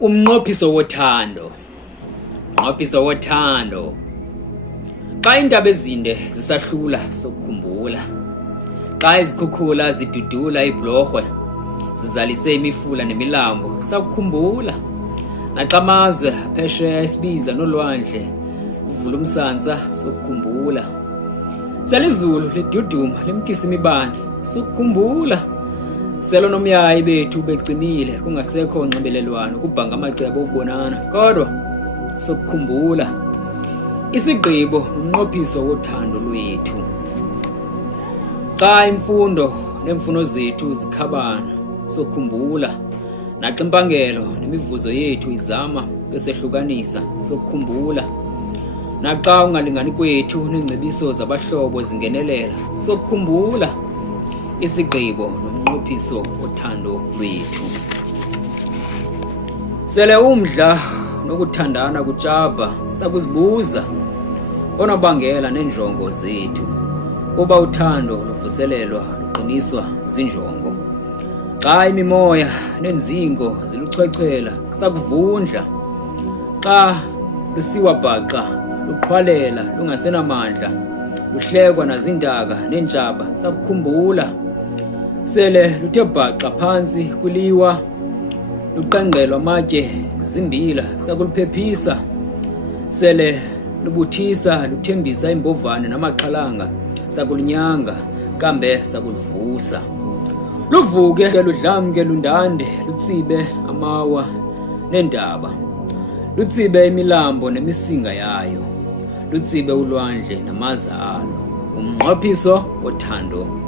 Umnqophiso wothando. Umnqophiso wothando. Xa iindaba ezinde zisahlula sokukhumbula. Xa izikhukhula zidudula ibhlorhwe, zizalise imifula nemilambo, sakukhumbula. Naxa amazwe aphesheya isibiza nolwandle uvula umsantsa, sokukhumbula. Selizulu liduduma limkisa imibane, sokukhumbula. Selo nomyayi bethu becimile kungasekho nxibelelwano kubhanga amacebo okubonana, kodwa sokukhumbula. Isigqibo nomnqophiso wothando lwethu. Xa imfundo neemfuno zethu zikhabana, sokukhumbula. Naxa impangelo nemivuzo yethu izama ukusehlukanisa, sokukhumbula. Naxa ungalingani kwethu neengcebiso zabahlobo zingenelela, sokukhumbula. Isigqibo nomnqophiso wothando lwethu. Sele umdla nokuthandana kutshaba, sakuzibuza oonobangela neenjongo zethu, kuba uthando luvuselelwa luqiniswa zinjongo. Xa imimoya nenzingo ziluchwechwela, sakuvundla. Xa lusiwa bhaqa luqhwalela lungasenamandla, luhlekwa nazintaka neentshaba, sakukhumbula. Sele luthe bhaqa phantsi kwiliwa, luqengqelwa amatye zimbila, sakuliphephisa. Sele lubuthisa luthembisa imbovane namaqhalanga, sakulunyanga kambe sakulivusa. Luvuke ludlamke lundande, lutsibe amawa neentaba, lutsibe imilambo nemisinga yayo, lutsibe ulwandle namaza alo. Umnqophiso wothando